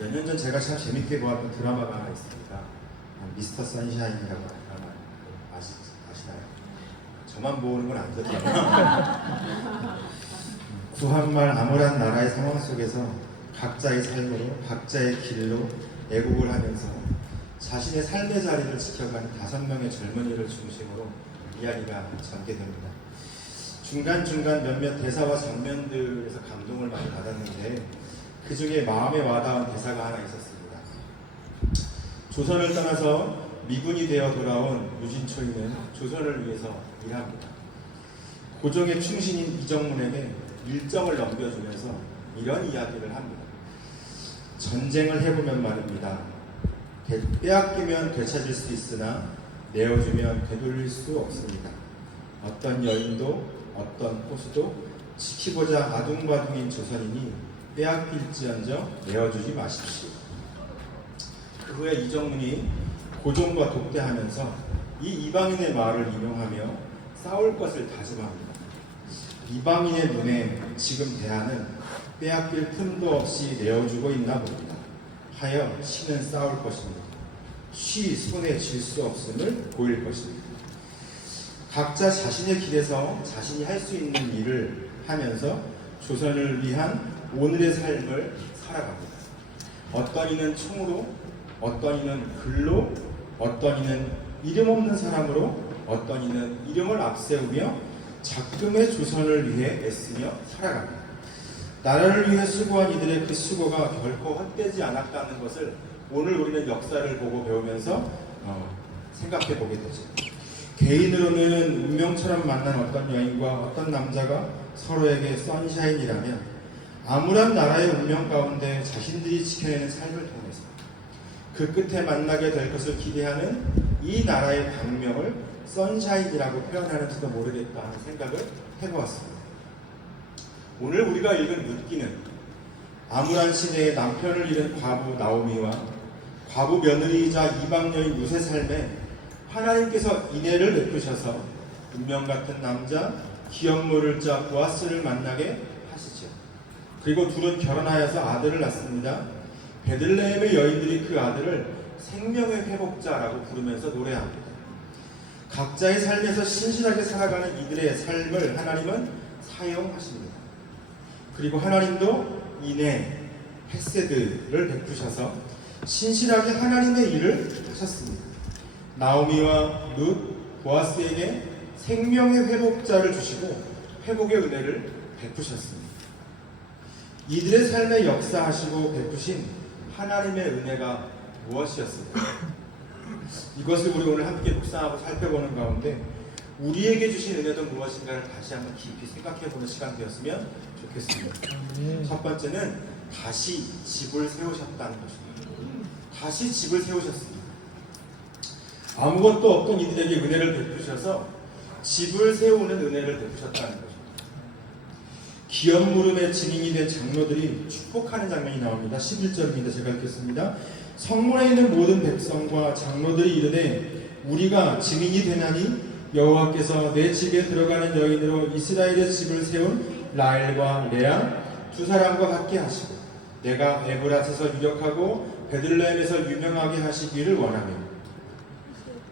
몇 년 전 제가 참 재밌게 보았던 드라마가 하나 있습니다. 미스터 선샤인이라고 하는 드라마 아시나요? 저만 모르는 건 아니거든요. 구한말 암울한 나라의 상황 속에서 각자의 삶으로 각자의 길로 애국을 하면서 자신의 삶의 자리를 지켜가는 5명의 젊은이를 중심으로 이야기가 전개됩니다. 중간중간 몇몇 대사와 장면들에서 감동을 많이 받았는데 그 중에 마음에 와닿은 대사가 하나 있었습니다. 조선을 떠나서 미군이 되어 돌아온 유진초이는 조선을 위해서 일합니다. 고종의 충신인 이정문에게 일정을 넘겨주면서 이런 이야기를 합니다. 전쟁을 해보면 말입니다. 빼앗기면 되찾을 수 있으나 내어주면 되돌릴 수 없습니다. 어떤 여인도 어떤 호수도 지키보자 아둥바둥인 조선인이 빼앗길지언정 내어주지 마십시오. 그 후에 이정문이 고종과 독대하면서 이 이방인의 말을 인용하며 싸울 것을 다짐합니다. 이방인의 눈에 지금 대하는 빼앗길 틈도 없이 내어주고 있나 봅니다. 하여 신은 싸울 것입니다. 쉬 손에 쥘 수 없음을 보일 것입니다. 각자 자신의 길에서 자신이 할 수 있는 일을 하면서 조선을 위한 오늘의 삶을 살아갑니다. 어떤 이는 총으로, 어떤 이는 글로, 어떤 이는 이름 없는 사람으로, 어떤 이는 이름을 앞세우며 작금의 조선을 위해 애쓰며 살아갑니다. 나라를 위해 수고한 이들의 그 수고가 결코 헛되지 않았다는 것을 오늘 우리는 역사를 보고 배우면서 생각해 보게 되죠. 개인으로는 운명처럼 만난 어떤 여인과 어떤 남자가 서로에게 선샤인이라면 암울한 나라의 운명 가운데 자신들이 지켜내는 삶을 통해서 그 끝에 만나게 될 것을 기대하는 이 나라의 광명을 선샤인이라고 표현하는지도 모르겠다 하는 생각을 해보았습니다. 오늘 우리가 읽은 룻기는 암울한 시대에 남편을 잃은 과부 나오미와 과부 며느리이자 이방 여인 룻의 삶에 하나님께서 인애를 베푸셔서 운명 같은 남자 기업 모를 자 보아스를 만나게 하시죠. 그리고 둘은 결혼하여서 아들을 낳습니다. 베들레헴의 여인들이 그 아들을 생명의 회복자라고 부르면서 노래합니다. 각자의 삶에서 신실하게 살아가는 이들의 삶을 하나님은 사용하십니다. 그리고 하나님도 인애, 헤세드를 베푸셔서 신실하게 하나님의 일을 하셨습니다. 나오미와 룻, 보아스에게 생명의 회복자를 주시고 회복의 은혜를 베푸셨습니다. 이들의 삶에 역사하시고 베푸신 하나님의 은혜가 무엇이었습니까? 이것을 우리 오늘 함께 묵상하고 살펴보는 가운데 우리에게 주신 은혜도 무엇인가를 다시 한번 깊이 생각해보는 시간 되었으면 좋겠습니다. 첫 번째는 다시 집을 세우셨다는 것입니다. 다시 집을 세우셨습니다. 아무것도 없던 이들에게 은혜를 베푸셔서 집을 세우는 은혜를 베푸셨다는 것입니다. 기업 물음의 증인이 된 장로들이 축복하는 장면이 나옵니다. 11절입니다. 제가 읽겠습니다. 성문에 있는 모든 백성과 장로들이 이르되 우리가 증인이 되나니 여호와께서 내 집에 들어가는 여인으로 이스라엘의 집을 세운 라헬과 레아 두 사람과 같게 하시고 내가 에브랏에서 유력하고 베들레헴에서 유명하게 하시기를 원하며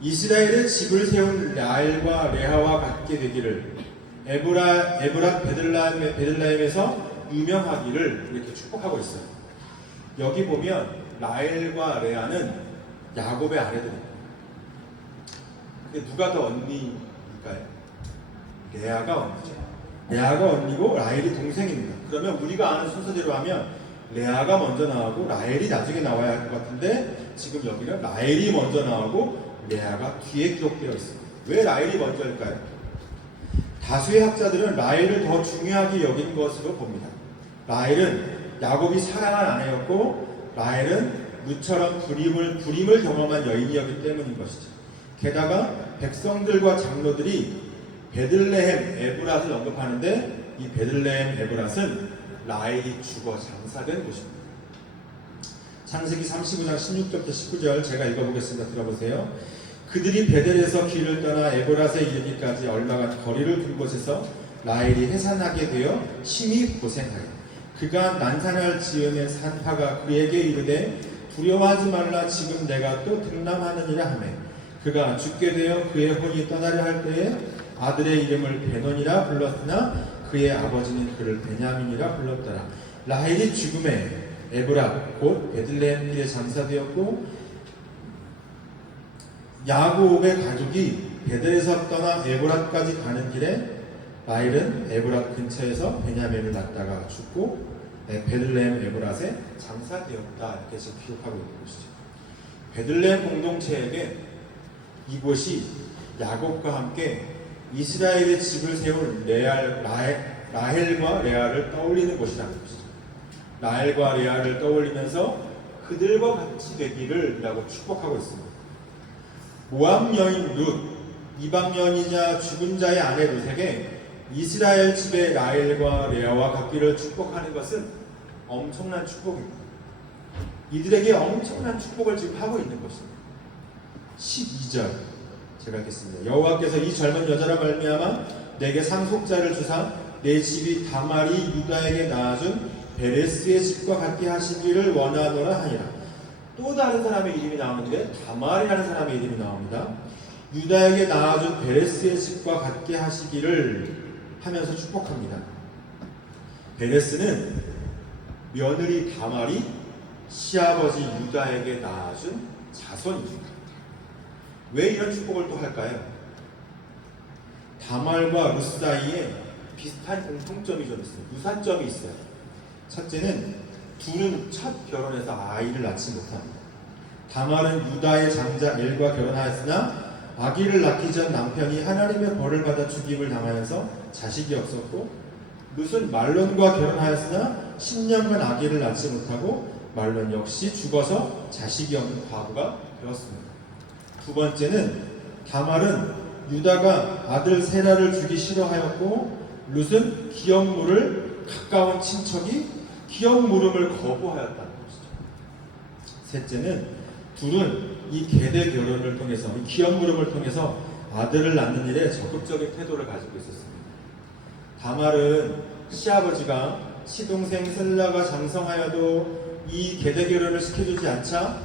이스라엘의 집을 세운 라헬과 레아와 같게 되기를 에브랏 베들레헴에서 유명하기를 이렇게 축복하고 있어요. 여기 보면 라헬과 레아는 야곱의 아내들입니다. 누가 더 언니일까요? 레아가 언니죠. 레아가 언니고 라헬이 동생입니다. 그러면 우리가 아는 순서대로 하면 레아가 먼저 나오고 라헬이 나중에 나와야 할 것 같은데 지금 여기는 라헬이 먼저 나오고 레아가 뒤에 기록되어 있습니다. 왜 라헬이 먼저일까요? 다수의 학자들은 라헬을 더 중요하게 여긴 것으로 봅니다. 라헬은 야곱이 사랑한 아내였고 라헬은 룻처럼 불임을 경험한 여인이었기 때문인 것이죠. 게다가 백성들과 장로들이 베들레헴 에브랏을 언급하는데 이 베들레헴 에브랏은 라헬이 죽어 장사된 곳입니다. 창세기 35장 16절부터 19절 제가 읽어보겠습니다. 들어보세요. 그들이 베델에서 길을 떠나 에브랏에 이르기까지 얼마간 거리를 둔 곳에서 라헬이 해산하게 되어 심히 고생하여 그가 난산할 즈음에 산파가 그에게 이르되 두려워하지 말라 지금 내가 또 등남하느니라 하매 그가 죽게 되어 그의 혼이 떠나려 할 때에 아들의 이름을 베논이라 불렀으나 그의 아버지는 그를 베냐민이라 불렀더라. 라헬이 죽음에 에브라 곧 베들레헴 길에 장사되었고 야곱의 가족이 베델에서 떠나 에브라까지 가는 길에 라헬은 에브라 근처에서 베냐민을 낳다가 죽고 베들레헴 에브라에 장사되었다. 이렇게 지금 기록하고 있는 것이죠. 베들레헴 공동체에게 이곳이 야곱과 함께 이스라엘의 집을 세운 라헬과 레아를 떠올리는 곳이라는 것이죠. 라헬과 레아를 떠올리면서 그들과 같이 되기를 라고 축복하고 있습니다. 모압 여인 룻, 이방 여인이자 죽은 자의 아내 룻에게 이스라엘 집의 라헬과 레아와 같기를 축복하는 것은 엄청난 축복입니다. 이들에게 엄청난 축복을 지금 하고 있는 것입니다. 12절 제가 읽겠습니다. 여호와께서 이 젊은 여자라 말미암아 내게 상속자를 주사 내 집이 다말이 유다에게 낳아준 베레스의 집과 같게 하시기를 원하노라 하니라. 또 다른 사람의 이름이 나오는데 다말이라는 사람의 이름이 나옵니다. 유다에게 낳아준 베레스의 집과 같게 하시기를 하면서 축복합니다. 베레스는 며느리 다말이 시아버지 유다에게 낳아준 자손입니다. 왜 이런 축복을 또 할까요? 다말과 루스 사이에 비슷한 공통점이 좀 있어요. 유사점이 있어요. 첫째는 둘은 첫 결혼해서 아이를 낳지 못합니다. 다말은 유다의 장자 엘과 결혼하였으나 아기를 낳기 전 남편이 하나님의 벌을 받아 죽임을 당하여서 자식이 없었고, 룻은 말론과 결혼하였으나 10년간 아기를 낳지 못하고 말론 역시 죽어서 자식이 없는 과부가 되었습니다. 두 번째는 다말은 유다가 아들 세라를 주기 싫어하였고 룻은 기업 물을 가까운 친척이 기업 물음을 거부하였다는 것이죠. 셋째는 둘은 이 계대 결혼을 통해서 이 기업 물음을 통해서 아들을 낳는 일에 적극적인 태도를 가지고 있었습니다. 다말은 시아버지가 시동생 셀라가 장성하여도 이 계대 결혼을 시켜주지 않자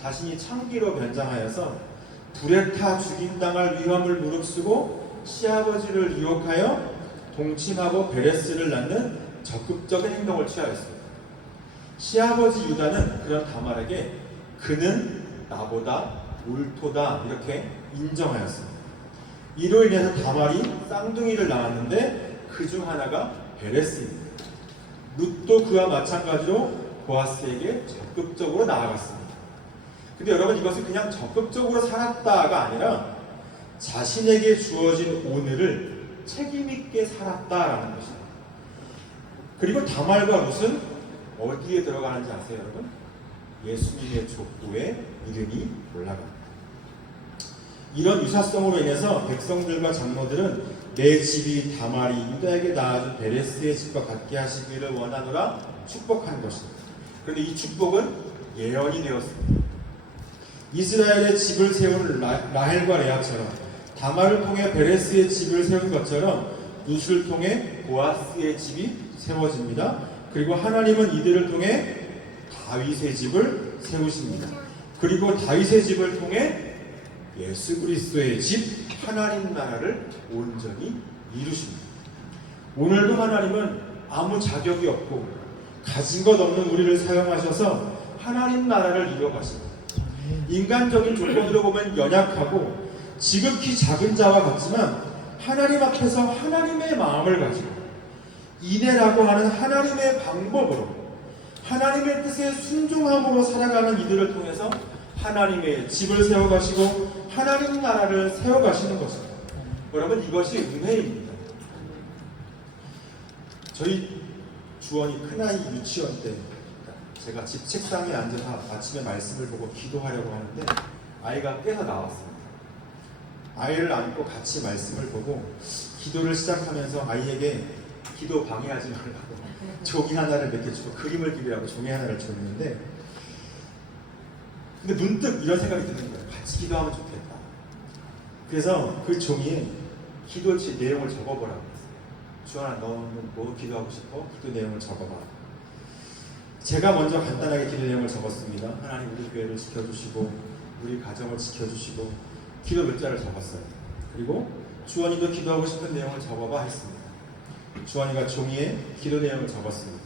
자신이 창기로 변장하여서 불에 타 죽임당할 위험을 무릅쓰고 시아버지를 유혹하여 동침하고 베레스를 낳는 적극적인 행동을 취하였습니다. 시아버지 유다는 그런 다말에게 그는 나보다 옳도다 이렇게 인정하였습니다. 이로 인해서 다말이 쌍둥이를 낳았는데 그 중 하나가 베레스입니다. 룻도 그와 마찬가지로 보아스에게 적극적으로 나아갔습니다. 근데 여러분, 이것은 그냥 적극적으로 살았다가 아니라 자신에게 주어진 오늘을 책임있게 살았다라는 것입니다. 그리고 다말과 룻은 어디에 들어가는지 아세요, 여러분? 예수님의 족보에 이름이 올라갑니다. 이런 유사성으로 인해서 백성들과 장로들은 내 집이 다말이 유다에게 낳아준 베레스의 집과 같게 하시기를 원하노라 축복하는 것입니다. 그런데 이 축복은 예언이 되었습니다. 이스라엘의 집을 세운 라헬과 레아처럼 다말을 통해 베레스의 집을 세운 것처럼 룻을 통해 보아스의 집이 세워집니다. 그리고 하나님은 이들을 통해 다윗의 집을 세우십니다. 그리고 다윗의 집을 통해 예수 그리스도의 집 하나님 나라를 온전히 이루십니다. 오늘도 하나님은 아무 자격이 없고 가진 것 없는 우리를 사용하셔서 하나님 나라를 이루어가십니다. 인간적인 조건으로 보면 연약하고 지극히 작은 자와 같지만 하나님 앞에서 하나님의 마음을 가지고 인애라고 하는 하나님의 방법으로 하나님의 뜻에 순종함으로 살아가는 이들을 통해서 하나님의 집을 세워가시고 하나님 나라를 세워가시는 것입니다. 여러분, 이것이 은혜입니다. 저희 주원이 큰아이 유치원 때 제가 집 책상에 앉아서 아침에 말씀을 보고 기도하려고 하는데 아이가 깨서 나왔습니다. 아이를 안고 같이 말씀을 보고 기도를 시작하면서 아이에게 기도 방해하지 말라고 종이 하나를 몇 개 주고 그림을 그리라고 종이 하나를 줬는데, 근데 문득 이런 생각이 드는 거예요. 같이 기도하면 좋겠다. 그래서 그 종이에 기도치 내용을 적어보라고 했어요. 주원아, 너는 뭐 기도하고 싶어? 기도 내용을 적어봐. 제가 먼저 간단하게 기도 내용을 적었습니다. 하나님 우리 교회를 지켜주시고 우리 가정을 지켜주시고 기도 글자를 적었어요. 그리고 주원이도 기도하고 싶은 내용을 적어봐 했습니다. 주원이가 종이에 기도 내용을 적었습니다.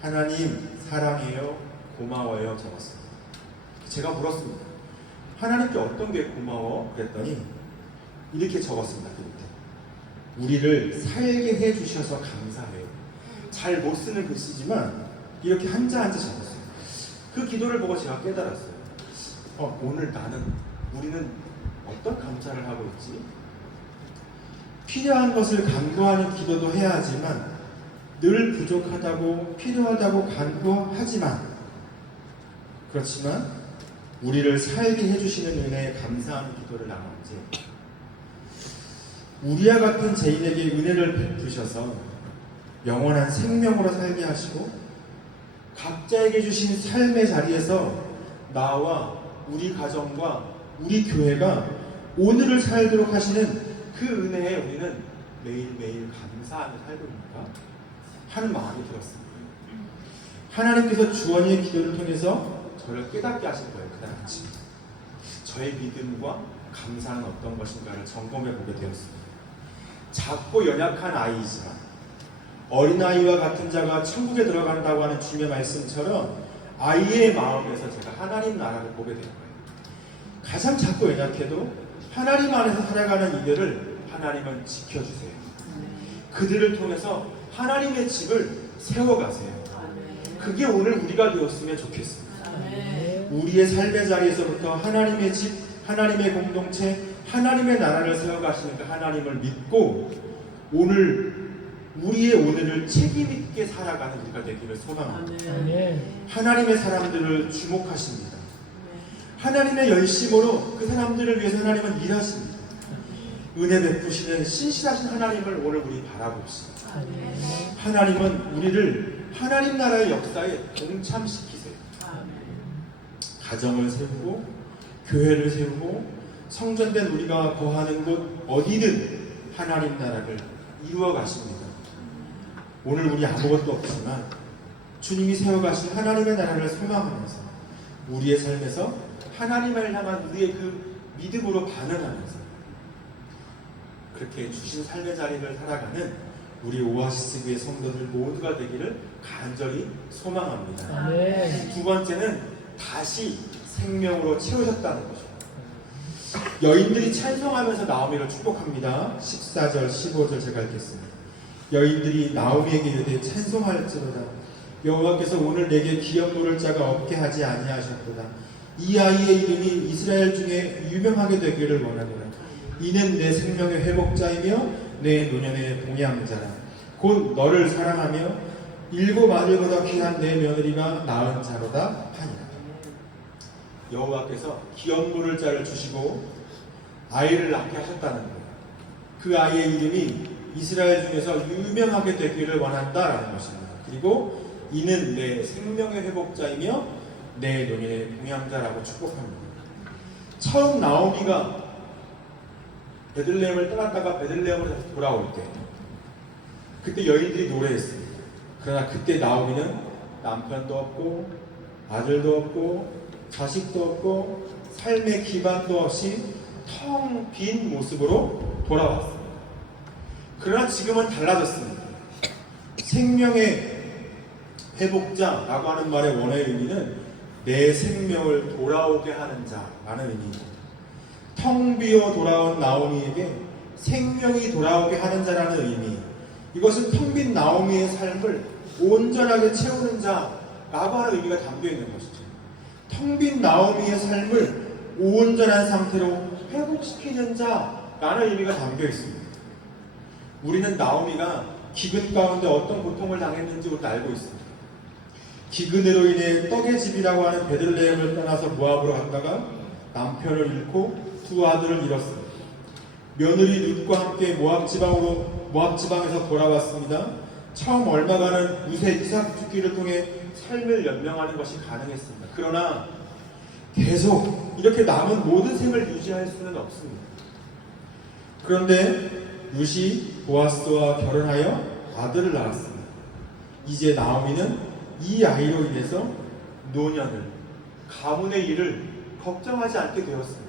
하나님 사랑해요, 고마워요 적었습니다. 제가 물었습니다. 하나님께 어떤 게 고마워? 그랬더니 이렇게 적었습니다. 그 밑에 우리를 살게 해주셔서 감사해요. 잘 못 쓰는 글씨지만 이렇게 한자 한자 적었어요. 그 기도를 보고 제가 깨달았어요. 오늘 우리는 어떤 감사를 하고 있지? 필요한 것을 간구하는 기도도 해야 하지만 늘 부족하다고 필요하다고 간구하지만 그렇지만 우리를 살게 해주시는 은혜에 감사하는 기도를 나누는지 우리와 같은 죄인에게 은혜를 베푸셔서 영원한 생명으로 살게 하시고 각자에게 주신 삶의 자리에서 나와 우리 가정과 우리 교회가 오늘을 살도록 하시는 그 은혜에 우리는 매일매일 감사하며 살고 있는가 하는 마음이 들었습니다. 하나님께서 주원이의 기도를 통해서 저를 깨닫게 하신 거예요. 그날 아침 저의 믿음과 감사는 어떤 것인가를 점검해 보게 되었습니다. 작고 연약한 아이이지만 어린아이와 같은 자가 천국에 들어간다고 하는 주님의 말씀처럼 아이의 마음에서 제가 하나님 나라를 보게 된 거예요. 가장 작고 연약해도 하나님 안에서 살아가는 이들을 하나님은 지켜주세요. 그들을 통해서 하나님의 집을 세워가세요. 그게 오늘 우리가 되었으면 좋겠습니다. 우리의 삶의 자리에서부터 하나님의 집, 하나님의 공동체, 하나님의 나라를 세워가시는 그 하나님을 믿고 우리의 오늘을 책임있게 살아가는 우리가 되기를 소망합니다. 하나님의 사람들을 주목하십니다. 하나님의 열심으로 그 사람들을 위해서 하나님은 일하십니다. 은혜 베푸시는 신실하신 하나님을 오늘 우리 바라봅시다. 하나님은 우리를 하나님 나라의 역사에 동참시키세요. 가정을 세우고 교회를 세우고 성전된 우리가 거하는 곳 어디든 하나님 나라를 이루어 가십니다. 오늘 우리 아무것도 없지만 주님이 세워가신 하나님의 나라를 소망하면서 우리의 삶에서 하나님을 향한 우리의 그 믿음으로 반응하면서 그렇게 주신 삶의 자리를 살아가는 우리 오아시스 교회 성도들 모두가 되기를 간절히 소망합니다. 두 번째는 다시 생명으로 채우셨다는 거죠. 여인들이 찬송하면서 나오미를 축복합니다. 14절 15절 제가 읽겠습니다. 여인들이 나오미에게 이르되 찬송할지로다. 여호와께서 오늘 내게 기업 모를 자가 없게 하지 아니하셨도다. 이 아이의 이름이 이스라엘 중에 유명하게 되기를 원하노라. 이는 내 생명의 회복자이며 내 노년의 봉양자라. 곧 너를 사랑하며 일곱 아들보다 귀한 내 며느리가 낳은 자로다 하니라. 여호와께서 기업 모를 자를 주시고 아이를 낳게 하셨다는 거예요. 그 아이의 이름이 이스라엘 중에서 유명하게 되기를 원한다라는 것입니다. 그리고 이는 내 생명의 회복자이며 내 노년의 봉양자라고 축복합니다. 처음 나오미가 베들레헴을 떠났다가 베들레헴으로 다시 돌아올 때 그때 여인들이 노래했습니다. 그러나 그때 나오미는 남편도 없고 아들도 없고 자식도 없고 삶의 기반도 없이 텅 빈 모습으로 돌아왔습니다. 그러나 지금은 달라졌습니다. 생명의 회복자라고 하는 말의 원어의 의미는 내 생명을 돌아오게 하는 자라는 의미입니다. 텅 비어 돌아온 나오미에게 생명이 돌아오게 하는 자라는 의미, 이것은 텅 빈 나오미의 삶을 온전하게 채우는 자라고 하는 의미가 담겨 있는 것이죠. 텅 빈 나오미의 삶을 온전한 상태로 회복시키는 자라는 의미가 담겨 있습니다. 우리는 나오미가 기근 가운데 어떤 고통을 당했는지 우리도 알고 있습니다. 기근으로 인해 떡의 집이라고 하는 베들레헴을 떠나서 모압으로 갔다가 남편을 잃고 두 아들을 잃었습니다. 며느리 룻과 함께 모압 지방에서 돌아왔습니다. 처음 얼마간은 우세 이삭 죽기를 통해 삶을 연명하는 것이 가능했습니다. 그러나 계속 이렇게 남은 모든 생을 유지할 수는 없습니다. 그런데 룻이 보아스와 결혼하여 아들을 낳았습니다. 이제 나오미는 이 아이로 인해서 노년을, 가문의 일을 걱정하지 않게 되었습니다.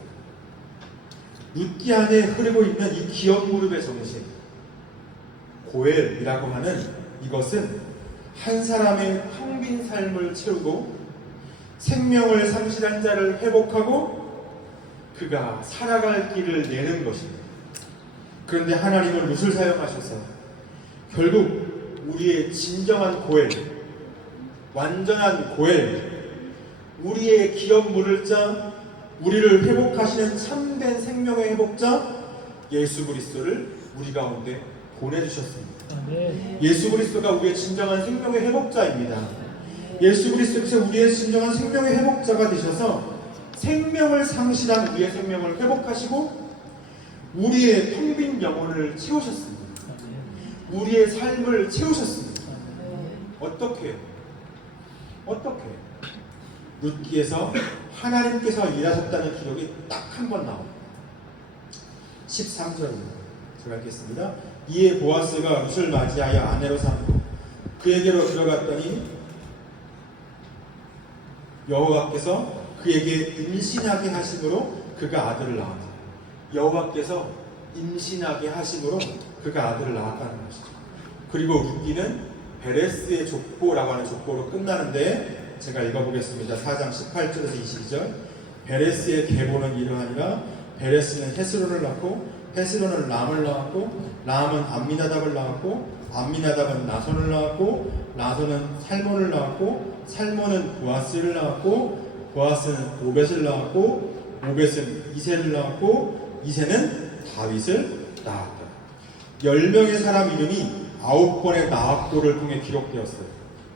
룻기 안에 흐르고 있는 이 기업 무릎의 정신, 고엘이라고 하는 이것은 한 사람의 텅 빈 삶을 채우고 생명을 상실한 자를 회복하고 그가 살아갈 길을 내는 것입니다. 그런데 하나님은 룻을 사용하셔서 결국 우리의 진정한 고엘, 완전한 고엘, 우리의 기업 물을 자, 우리를 회복하시는 참된 생명의 회복자 예수 그리스도를 우리 가운데 보내주셨습니다. 예수 그리스도가 우리의 진정한 생명의 회복자입니다. 예수 그리스도께서 우리의 진정한 생명의 회복자가 되셔서 생명을 상실한 우리의 생명을 회복하시고 우리의 텅 빈 영혼을 채우셨습니다. 우리의 삶을 채우셨습니다. 어떻게? 룻기에서 하나님께서 일하셨다는 기록이 딱 한 번 나옵니다. 13절입니다. 제가 읽겠습니다. 이에 보아스가 룻을 맞이하여 아내로 삼고 그에게로 들어갔더니 여호와께서 그에게 임신하게 하심으로 그가 아들을 낳았다. 여호와께서 임신하게 하심으로 그가 아들을 낳았다는 것이죠. 그리고 룻기는 베레스의 족보라고 하는 족보로 끝나는데 제가 읽어보겠습니다. 4장 18절에서 22절. 베레스의 계보는 이러하니라. 베레스는 헤스론을 낳고 헤스론은 람을 낳았고 람은 암미나답을 낳았고 암미나답은 나손을 낳았고 나손은 살몬을 낳았고 살몬은 보아스를 낳았고 보아스는 오벳을 낳았고 오벳은 이새를 낳았고 이새는 다윗을 낳았다. 10명의 사람 이름이 9번의 나합고를 통해 기록되었어요.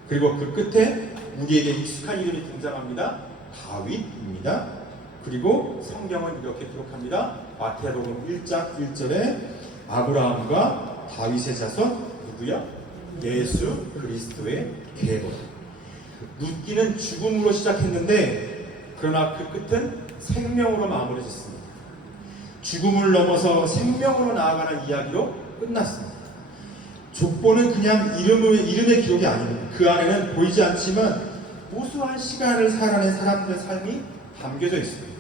그리고 그 끝에 우리에게 익숙한 이름이 등장합니다. 다윗입니다. 그리고 성경은 이렇게 기록합니다. 마태복음 1장 1절에 아브라함과 다윗의 자손 누구야? 예수 그리스도의 계보. 룻기는 죽음으로 시작했는데 그러나 그 끝은 생명으로 마무리됐습니다. 죽음을 넘어서 생명으로 나아가는 이야기로 끝났습니다. 족보는 그냥 이름의 기록이 아닙니다. 그 안에는 보이지 않지만 우수한 시간을 살아낸 사람들의 삶이 담겨져 있습니다.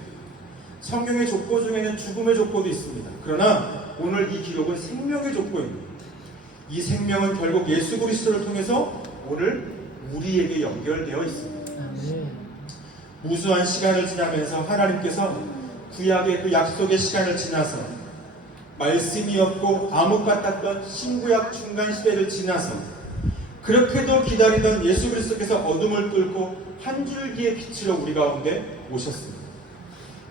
성경의 족보 중에는 죽음의 족보도 있습니다. 그러나 오늘 이 기록은 생명의 족보입니다. 이 생명은 결국 예수 그리스도를 통해서 오늘 우리에게 연결되어 있습니다. 우수한 시간을 지나면서 하나님께서 구약의 그 약속의 시간을 지나서 말씀이 없고 암흑 같았던 신구약 중간 시대를 지나서 그렇게도 기다리던 예수 그리스도께서 어둠을 뚫고 한 줄기의 빛으로 우리 가운데 오셨습니다.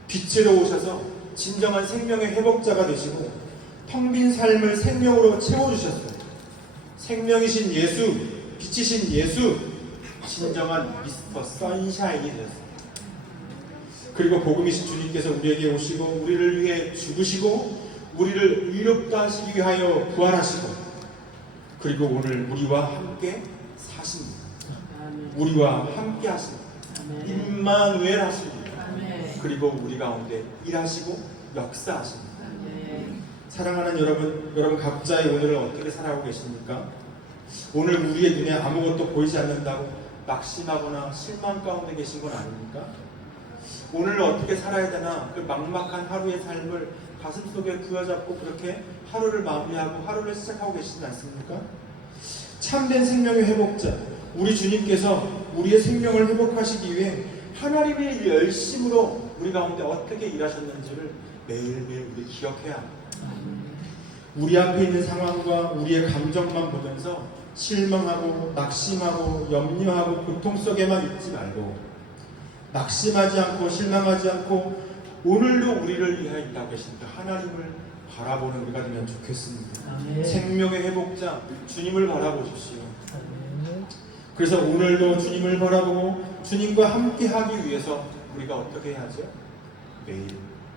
빛으로 오셔서 진정한 생명의 회복자가 되시고 텅 빈 삶을 생명으로 채워주셨어요. 생명이신 예수, 빛이신 예수, 진정한 미스터 선샤인이 되셨어요. 그리고 복음이신 주님께서 우리에게 오시고 우리를 위해 죽으시고 우리를 의롭다 하시기 위하여 부활하시고 그리고 오늘 우리와 함께 사십니다. 우리와 함께 하십니다. 임마누엘 하십니다. 그리고 우리 가운데 일하시고 역사하십니다. 사랑하는 여러분 각자의 오늘을 어떻게 살아가고 계십니까? 오늘 우리의 눈에 아무것도 보이지 않는다고 낙심하거나 실망 가운데 계신 건 아닙니까? 오늘 어떻게 살아야 되나 그 막막한 하루의 삶을 가슴속에 부여잡고 그렇게 하루를 마무리하고 하루를 시작하고 계시지 않습니까? 참된 생명의 회복자 우리 주님께서 우리의 생명을 회복하시기 위해 하나님의 열심으로 우리 가운데 어떻게 일하셨는지를 매일매일 우리 기억해야 합니다. 우리 앞에 있는 상황과 우리의 감정만 보면서 실망하고 낙심하고 염려하고 고통 속에만 있지 말고 낙심하지 않고 실망하지 않고 오늘도 우리를 위하여 있다고 계십니다. 하나님을 바라보는 우리가 되면 좋겠습니다. 아멘. 생명의 회복자 주님을 바라보십시오. 아멘. 그래서 오늘도 주님을 바라보고 주님과 함께 하기 위해서 우리가 어떻게 해야죠? 매일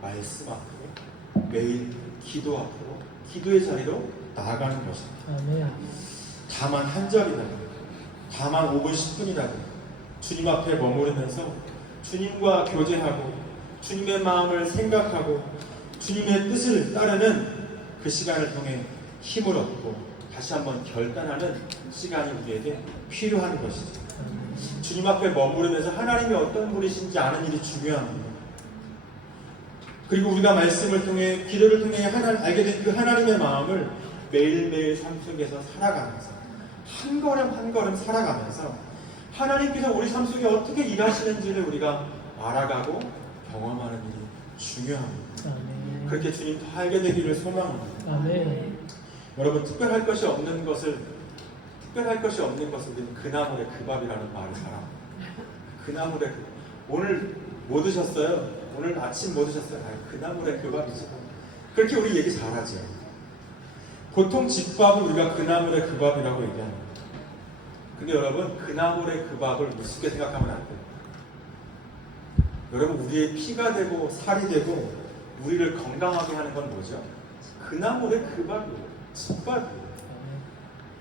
말씀 앞으로 매일 기도 앞으로 기도의 자리로 나아가는 것입니다. 아멘. 다만 한 절이라도 다만 5분 10분이라도 주님 앞에 머무르면서 주님과 교제하고 주님의 마음을 생각하고 주님의 뜻을 따르는 그 시간을 통해 힘을 얻고 다시 한번 결단하는 시간이 우리에게 필요한 것이죠. 주님 앞에 머무르면서 하나님이 어떤 분이신지 아는 일이 중요합니다. 그리고 우리가 말씀을 통해 기도를 통해 알게 된 그 하나님의 마음을 매일매일 삶 속에서 살아가면서 한 걸음 한 걸음 살아가면서 하나님께서 우리 삶 속에 어떻게 일하시는지를 우리가 알아가고 경험하는 일이 중요합니다. 아멘. 그렇게 주님 더 알게 되기를 소망합니다. 아멘. 여러분 특별할 것이 없는 것을 우리는 그나물의 그 밥이라는 말을 사랑합니다. 그나물의 그 오늘 뭐 드셨어요? 오늘 아침 뭐 드셨어요? 그나물의 그 밥이죠. 그렇게 우리 얘기 잘하죠. 보통 집밥을 우리가 그나물의 그 밥이라고 얘기합니다. 근데 여러분 그나물의 그 밥을 우습게 생각하면 안 돼요. 여러분 우리의 피가 되고 살이 되고 우리를 건강하게 하는 건 뭐죠? 그나물의 그 밥이에요. 집밥이에요.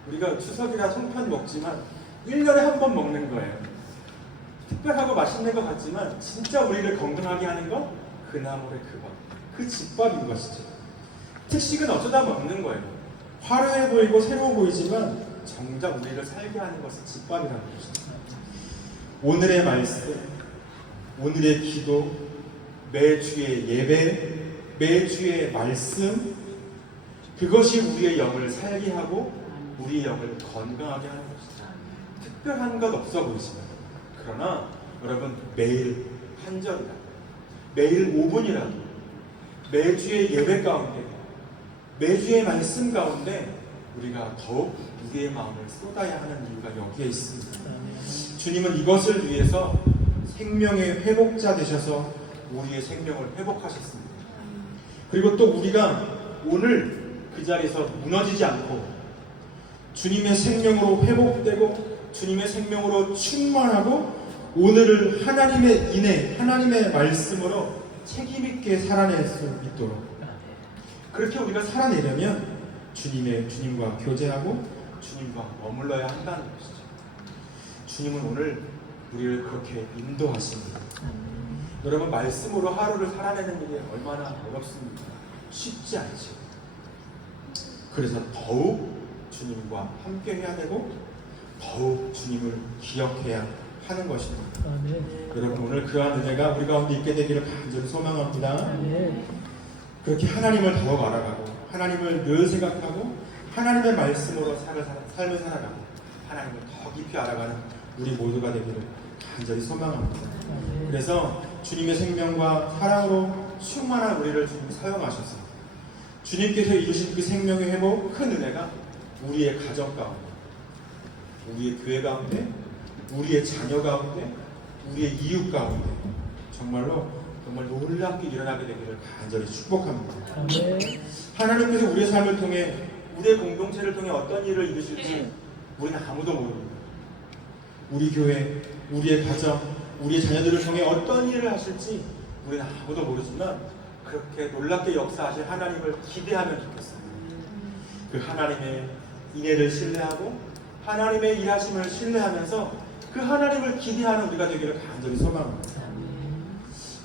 우리가 추석이라 송편 먹지만 1년에 한 번 먹는 거예요. 특별하고 맛있는 것 같지만 진짜 우리를 건강하게 하는 건 그나물의 그 밥, 그 집밥인 것이죠. 특식은 어쩌다 먹는 거예요. 화려해 보이고 새로워 보이지만 정작 우리를 살게 하는 것은 집밥이라는 것이죠. 오늘의 말씀, 오늘의 기도, 매주의 예배, 매주의 말씀, 그것이 우리의 영을 살게 하고 우리의 영을 건강하게 하는 것이죠. 특별한 것 없어 보이지만 그러나 여러분 매일 한 절이라도 매일 5분이라도 매주의 예배 가운데 매주의 말씀 가운데 우리가 더욱 우리의 마음을 쏟아야 하는 이유가 여기에 있습니다. 주님은 이것을 위해서 생명의 회복자 되셔서 우리의 생명을 회복하셨습니다. 그리고 또 우리가 오늘 그 자리에서 무너지지 않고 주님의 생명으로 회복되고 주님의 생명으로 충만하고 오늘을 하나님의 인해, 하나님의 말씀으로 책임있게 살아낼 수 있도록 그렇게 우리가 살아내려면 주님과 교제하고 주님과 머물러야 한다는 것이죠. 주님은 오늘 우리를 그렇게 인도하십니다. 여러분 말씀으로 하루를 살아내는 일이 얼마나 어렵습니까? 쉽지 않죠. 그래서 더욱 주님과 함께 해야 되고 더욱 주님을 기억해야 하는 것입니다. 아멘. 여러분 오늘 그러한 은혜가 우리 가운데 있게 되기를 간절히 소망합니다. 아멘. 그렇게 하나님을 더욱 알아가고 하나님을 늘 생각하고 하나님의 말씀으로 삶을 살아가고 하나님을 더 깊이 알아가는 우리 모두가 되기를 간절히 소망합니다. 아멘. 그래서 주님의 생명과 사랑으로 충만한 우리를 주님 사용하셔서 주님께서 이루신 그 생명의 회복 큰 은혜가 우리의 가정 가운데 우리의 교회 가운데 우리의 자녀 가운데 우리의 이웃 가운데 정말 놀랍게 일어나게 되기를 간절히 축복합니다. 아멘. 하나님께서 우리의 삶을 통해 우리의 공동체를 통해 어떤 일을 이루실지 우리는 아무도 모릅니다. 우리 교회, 우리의 가정, 우리의 자녀들을 통해 어떤 일을 하실지 우리는 아무도 모르지만 그렇게 놀랍게 역사하실 하나님을 기대하면 좋겠습니다. 그 하나님의 인애를 신뢰하고 하나님의 일하심을 신뢰하면서 그 하나님을 기대하는 우리가 되기를 간절히 소망합니다.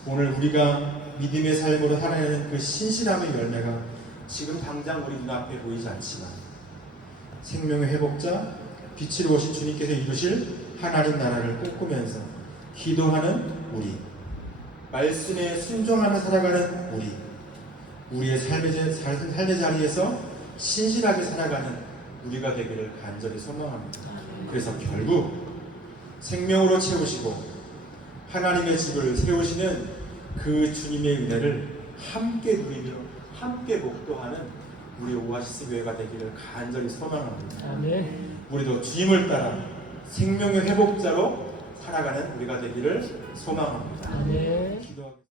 오늘 우리가 믿음의 삶으로 살아내는 그 신실함의 열매가 지금 당장 우리 눈앞에 보이지 않지만 생명의 회복자, 빛으로 오신 주님께서 이루실 하나님 나라를 꿈꾸면서 기도하는 우리, 말씀에 순종하며 살아가는 우리의 삶의 자리에서 신실하게 살아가는 우리가 되기를 간절히 소망합니다. 그래서 결국 생명으로 채우시고 하나님의 집을 세우시는 그 주님의 은혜를 함께 누리며 함께 목도하는 우리 오아시스 교회가 되기를 간절히 소망합니다. 아멘. 우리도 주님을 따라 생명의 회복자로 살아가는 우리가 되기를 소망합니다. 아멘. 기도하겠습니다.